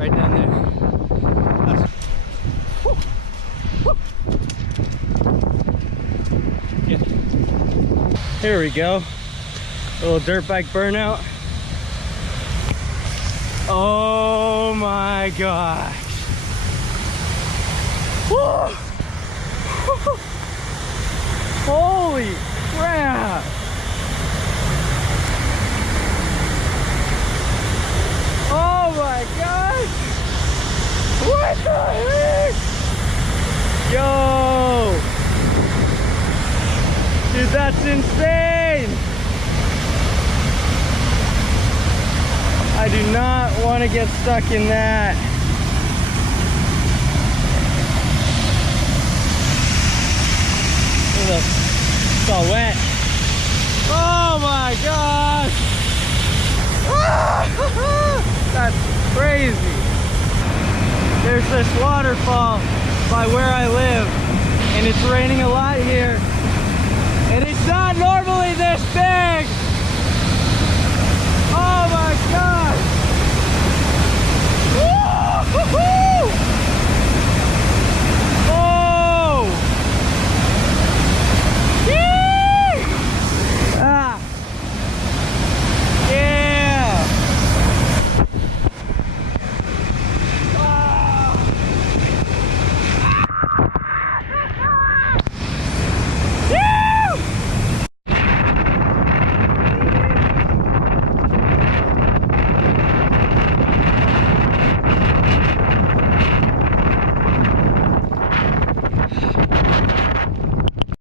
right down there. Woo. Woo. Yeah. Here we go. A little dirt bike burnout. Oh my gosh. Woo. Holy crap. Oh my gosh. What the heck? Yo. Dude, that's insane. I do not want to get stuck in that. Look, it's all wet. Oh my gosh! That's crazy. There's this waterfall by where I live, and it's raining a lot here. And it's not normally this big.